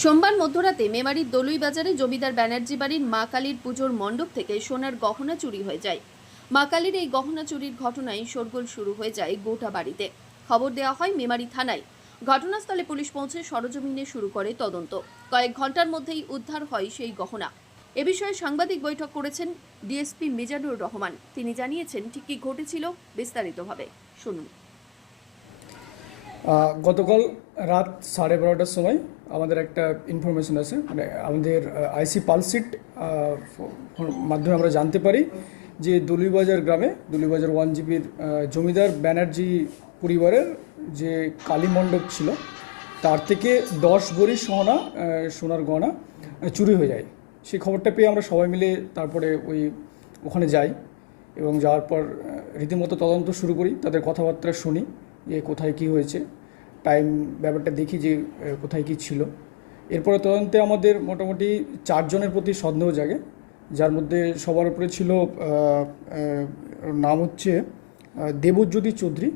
সোমবার মধ্যরাতে মেমারির দলুই বাজারে জমিদার ব্যানার্জি বাড়ির মা কালীর পুজোর মণ্ডপ থেকে সোনার গহনা চুরি হয়ে যায়। মা কালীর এই গহনা চুরির ঘটনায় শোরগোল শুরু হয়ে যায় গোটা বাড়িতে। খবর দেওয়া হয় মেমারি থানায়। ঘটনাস্থলে পুলিশ পৌঁছে সরজমিনে শুরু করে তদন্ত। কয়েক ঘণ্টার মধ্যেই উদ্ধার হয় সেই গহনা। এ বিষয়ে সাংবাদিক বৈঠক করেছেন ডিএসপি মিজানুর রহমান। তিনি জানিয়েছেন, ঠিক কী ঘটেছিল বিস্তারিতভাবে। শুনুন। গতকাল রাত সাড়ে বারোটার সময় আমাদের একটা ইনফরমেশন আছে মানে আমাদের আইসি পালসিট মাধ্যমে আমরা জানতে পারি যে দলিবাজার গ্রামে, দলিবাজার ওয়ান জিবির জমিদার ব্যানার্জি পরিবারের যে কালী মণ্ডপ ছিল, তার থেকে দশ ভরি সোনা সোনার গহনা চুরি হয়ে যায়। সেই খবরটা পেয়ে আমরা সবাই মিলে তারপরে ওই ওখানে যাই এবং যাওয়ার পর রীতিমতো তদন্ত শুরু করি, তাদের কথাবার্তা শুনি যে কোথায় কি হয়েছে। টাইম ব্যাপারটা দেখি যে কোথায় কি ছিল। এরপরে তদন্তে আমাদের মোটামুটি চারজনের প্রতি সন্দেহ জাগে, যার মধ্যে সবার উপরে ছিল নাম হচ্ছে দেবজ্যোতি চৌধুরী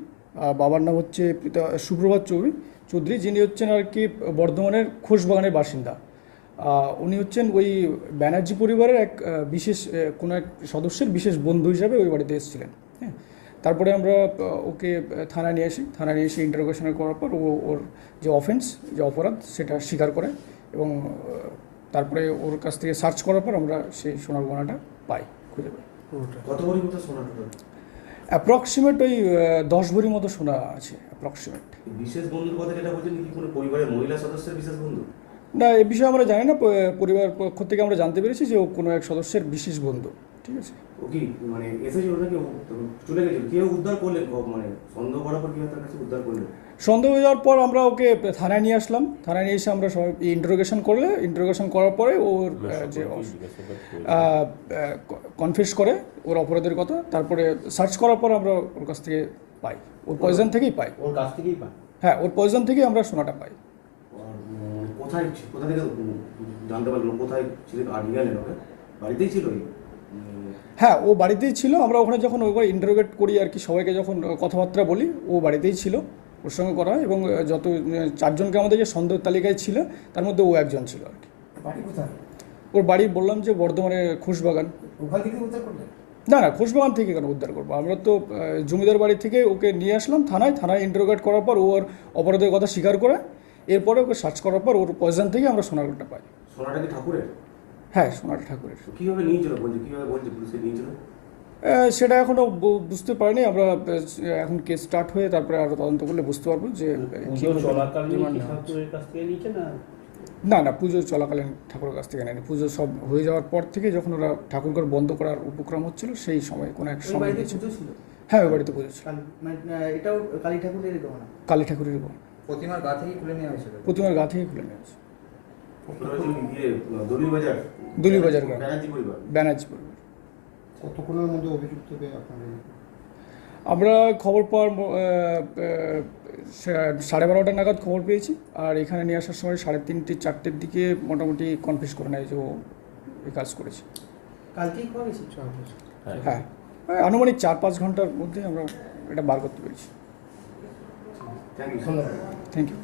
বাবার নাম হচ্ছে পিতা, সুপ্রভাত চৌধুরী। চৌধুরী যিনি হচ্ছেন আর কি বর্ধমানের খোশবাগানের বাসিন্দা। উনি হচ্ছেন ওই ব্যানার্জি পরিবারের এক বিশেষ কোনো এক সদস্যের বিশেষ বন্ধু হিসাবে ওই বাড়িতে এসেছিলেন। হ্যাঁ। তারপরে আমরা ওকে থানায় নিয়ে আসি। থানায় নিয়ে এসে ইন্টারোগেশন করার পর ও ওর যে অফেন্স যে অপরাধ সেটা স্বীকার করে এবং তারপরে ওর কাছ থেকে সার্চ করার পর আমরা সেই সোনার গহনাটা পাই খুঁজে পাই। কত ভরি মতো সোনা অ্যাপ্রক্সিমেট ওই দশ ভরি মতো সোনা আছে অ্যাপ্রক্সিমেট বিশেষ বন্ধুর কথা যেটা বলছেন কি কোনো পরিবারের মহিলা সদস্যের বিশেষ বন্ধু? না এ বিষয়ে আমরা জানি না পরিবার পক্ষ থেকে আমরা জানতে পেরেছি যে ও কোনো এক সদস্যের বিশেষ বন্ধু ঠিক আছে? ও কি মানে এসেছিল নাকি চলে গেছিল? কেউ উদ্ধার করলেন মানে সন্দেহ করার পর কীভাবে তার কাছে উদ্ধার করলেন সন্দেহ হয়ে যাওয়ার পর আমরা ওকে থানায় নিয়ে আসলাম। থানায় নিয়ে এসে আমরা সবাই ইন্টারোগেশন করলে ইন্টারোগেশন করার পরে ওর যে কনফিউজ করে ওর অপরাধের কথা। তারপরে সার্চ করার পর আমরা ওর কাছ থেকে পাই। ওর পয়জন থেকেই পাই। ওর কাছ থেকেই পান হ্যাঁ ওর পয়জন থেকেই আমরা সোনাটা পাই। কোথায় কোথা থেকে জানতে পারলাম কোথায় ছিল আর নিয়ে গেলেন ওকে? বাড়িতেই ছিল হ্যাঁ ও বাড়িতেই ছিল। আমরা ওখানে যখন ওকে ইন্টারোগেট করি আর কি সবাইকে যখন কথাবার্তা বলি ও বাড়িতেই ছিল। ওর সঙ্গে করা হয় এবং যত চারজনকে আমাদের যে সন্দেহ তালিকায় ছিল তার মধ্যে ও একজন ছিল আর কি। ওর বাড়ি বললাম যে বর্ধমানে খুশবাগান। ওখান থেকে উদ্ধার করলেন না না খুশবাগান থেকে কেন উদ্ধার করব। আমরা তো জমিদার বাড়ি থেকে ওকে নিয়ে আসলাম থানায়। থানায় ইন্টারোগেট করার পর ও ওর অপরাধের কথা স্বীকার করে। এরপরে ওকে সার্চ করার পর ওর পয়জন থেকে আমরা সোনারটা পাই। সোনাটা কি ঠাকুরের? হ্যাঁ সোনার ঠাকুরের। তো নিয়েছিল বলছে? কীভাবে বলছে পুলিশে নিয়েছিল? সেটা এখনও বু- বুঝতে পারিনি। আমরা এখন কেস স্টার্ট হয়ে তারপরে আরও তদন্ত করলে বুঝতে পারব যে নেওয়া না? না না পুজো চলাকালীন ঠাকুরের কাছ থেকে নেয়নি। পুজো সব হয়ে যাওয়ার পর থেকে যখন ওরা ঠাকুরঘর বন্ধ করার উপক্রম হচ্ছিল সেই সময় কোনো এক সময় হ্যাঁ ওই বাড়িতে পুজো ছিল। কালী মানে এটাও কালী ঠাকুরের গহনা? কালী ঠাকুরের গহনা। প্রতিমার গা থেকে খুলে নেওয়া হয়েছিল। প্রতিমার গা থেকে খুলে নিয়ে আসে ইয়ে বাজার। দলিল বাজার ব্যানার্জি পরিবার। কতক্ষণের মধ্যে আমরা খবর পাওয়ার সাড়ে বারোটা নাগাদ খবর পেয়েছি। আর এখানে নিয়ে আসার সময় সাড়ে তিনটে চারটের দিকে মোটামুটি কনফিউজ করে নেয় যে ও এই কাজ করেছে। কালকেই খাওয়া হ্যাঁ। আনুমানিক চার পাঁচ ঘণ্টার মধ্যে আমরা এটা বার করতে পেরেছি। Thank you thank you